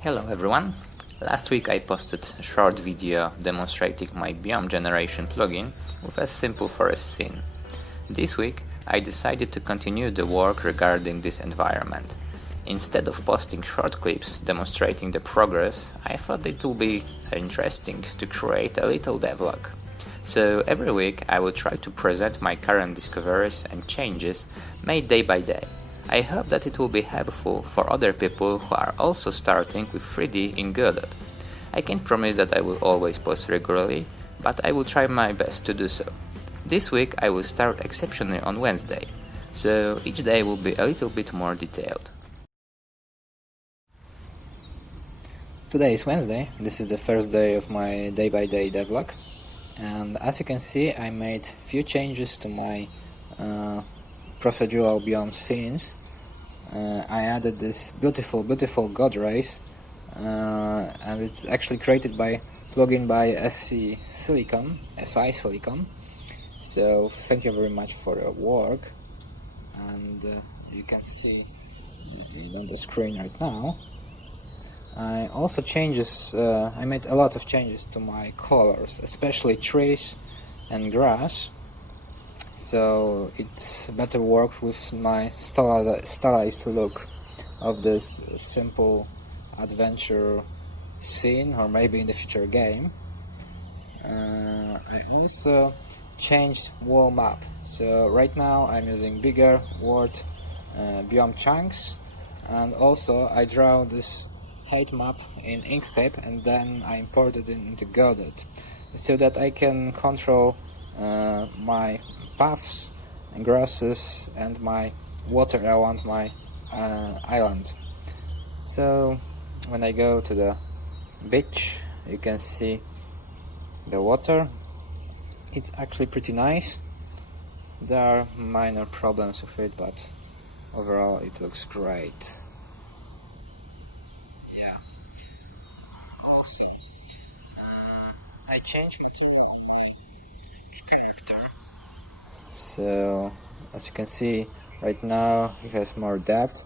Hello everyone! Last week I posted a short video demonstrating my biome generation plugin with a simple forest scene. This week I decided to continue the work regarding this environment. Instead of posting short clips demonstrating the progress, I thought it would be interesting to create a little devlog. So every week I will try to present my current discoveries and changes made day by day. I hope that it will be helpful for other people who are also starting with 3D in Godot. I can't promise that I will always post regularly, but I will try my best to do so. This week I will start exceptionally on Wednesday, so each day will be a little bit more detailed. Today is Wednesday, this is the first day of my day-by-day devlog, and as you can see I made few changes to my procedural biome scenes. I added this beautiful Godot race, and it's actually created by plugin by SI Silicon. So thank you very much for your work, and you can see it on the screen right now. I also I made a lot of changes to my colors, especially trees and grass, so it better works with my stylized look of this simple adventure scene, or maybe in the future game. I also changed wall map, so right now I'm using bigger word biome chunks, and also I draw this height map in Inkscape and then I imported it into Godot so that I can control my paths and grasses and my water around my island. So when I go to the beach, you can see the water. It's actually pretty nice. There are minor problems with it, but overall it looks great. Yeah. Also, I changed material on my character. So as you can see right now it has more depth.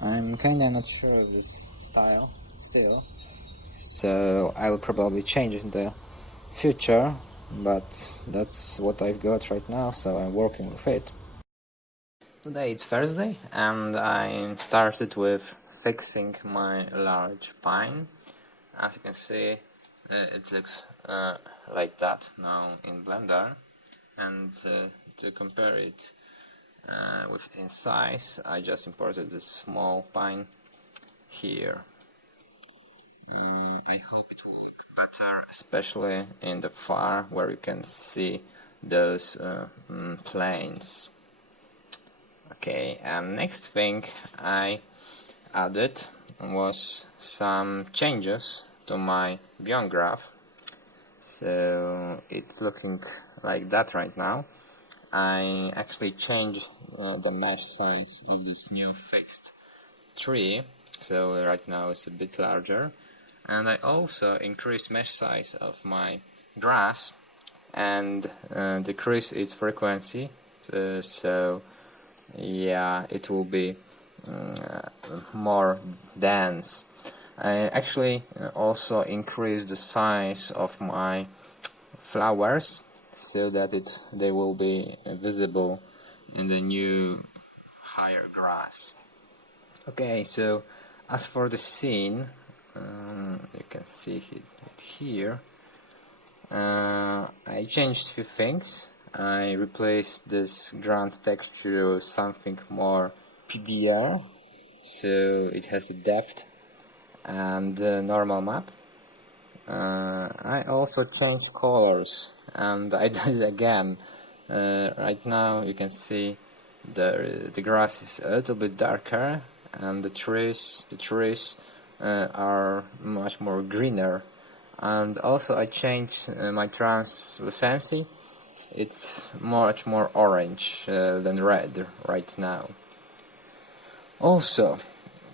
I'm kinda not sure of this style still, so I will probably change it in the future, but that's what I've got right now, so I'm working with it. Today it's Thursday and I started with fixing my large pine. As you can see it looks like that now in Blender, and to compare it with in size, I just imported this small pine here. I hope it will look better, especially in the far where you can see those planes. Okay, and next thing I added was some changes to my biome graph. So it's looking like that right now. I actually changed the mesh size of this new fixed tree, so right now it's a bit larger, and I also increased mesh size of my grass and decreased its frequency, so yeah, it will be more dense. I actually also increased the size of my flowers so that they will be visible in the new higher grass. Okay, so as for the scene, you can see it here. I changed a few things. I replaced this ground texture with something more PBR, so it has a depth and a normal map. I also changed colors, and I did it again. Right now you can see the grass is a little bit darker, and the trees are much more greener. And also I changed my translucency. It's much more orange than red right now. Also,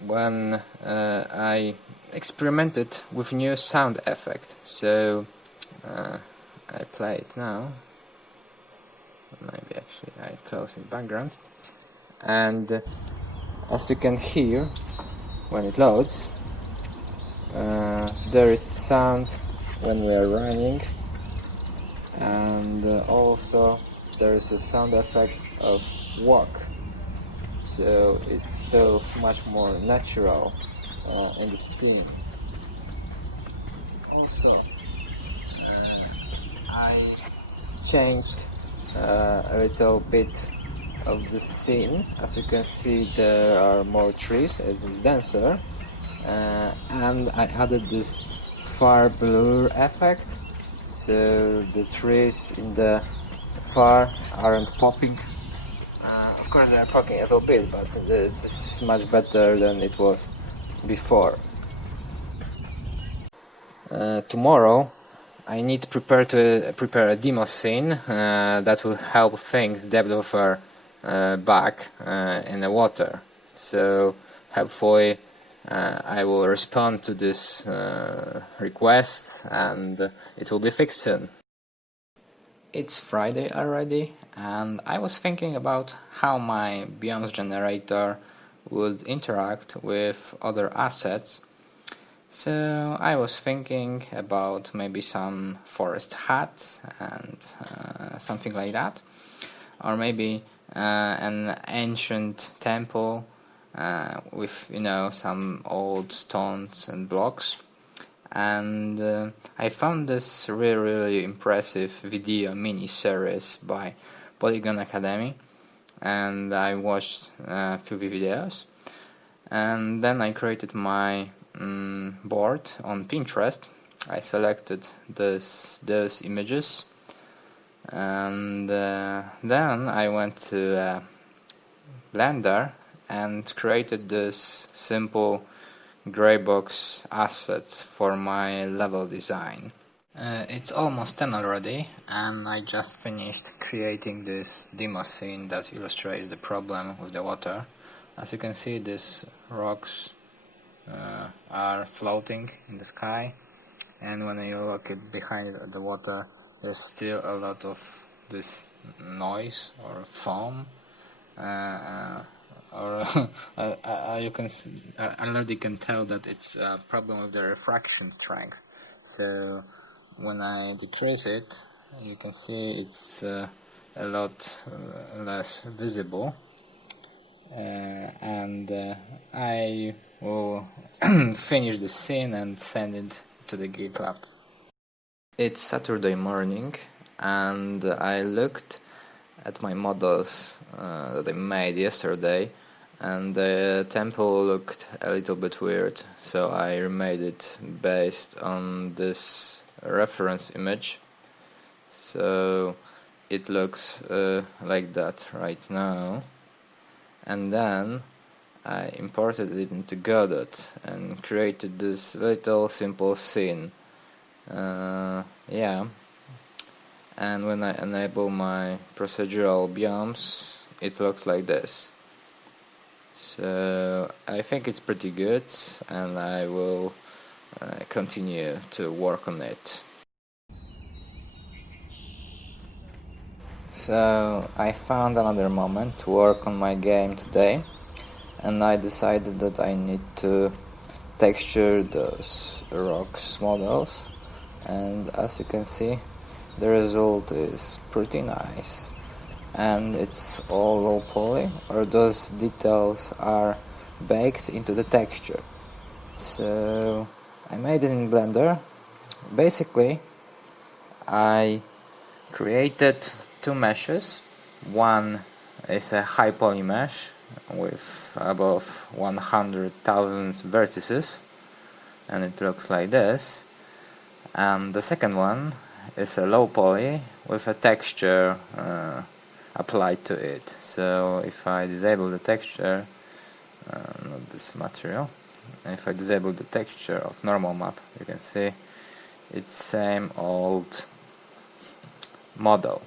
when I experimented with new sound effect, so I play it now. Maybe actually I close in background, and as you can hear when it loads, there is sound when we are running, and also there is a sound effect of walk, so it feels much more natural in the scene. Also, I changed a little bit of the scene. As you can see, there are more trees, it is denser, and I added this far blur effect, so the trees in the far aren't popping. Of course they are popping a little bit, but this is much better than it was before. Tomorrow I need to prepare a demo scene that will help things developer back in the water. So hopefully I will respond to this request and it will be fixed soon. It's Friday already, and I was thinking about how my biomes generator would interact with other assets. So I was thinking about maybe some forest hats and something like that, or maybe an ancient temple with, you know, some old stones and blocks. And I found this really impressive video mini-series by Polygon Academy, and I watched a few videos, and then I created my board on Pinterest. I selected those images, and then I went to Blender and created this simple gray box assets for my level design. It's almost 10 already, and I just finished creating this demo scene that illustrates the problem with the water. As you can see, these rocks are floating in the sky, and when you look behind the water, there's still a lot of this noise or foam, or you can already can tell that it's a problem with the refraction strength. So when I decrease it, you can see it's a lot less visible. And I will finish the scene and send it to the GitLab. It's Saturday morning, and I looked at my models that I made yesterday, and the temple looked a little bit weird, so I remade it based on this reference image. So it looks like that right now. And then I imported it into Godot and created this little simple scene. Yeah. And when I enable my procedural biomes, it looks like this. So I think it's pretty good, and I will continue to work on it. So I found another moment to work on my game today, and I decided that I need to texture those rocks models, and as you can see, the result is pretty nice, and it's all low poly, or those details are baked into the texture. So I made it in Blender. Basically, I created two meshes. One is a high poly mesh with above 100,000 vertices, and it looks like this. And the second one is a low poly with a texture applied to it. So if I disable the texture, not this material, if I disable the texture of normal map, you can see it's same old model.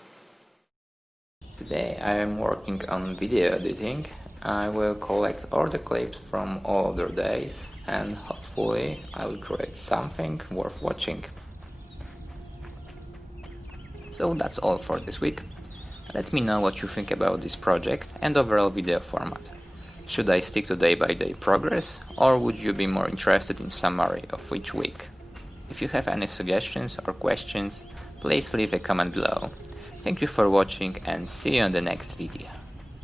Today I am working on video editing. I will collect all the clips from all other days, and hopefully I will create something worth watching. So that's all for this week. Let me know what you think about this project and overall video format. Should I stick to day-by-day progress, or would you be more interested in summary of each week? If you have any suggestions or questions, please leave a comment below. Thank you for watching and see you on the next video.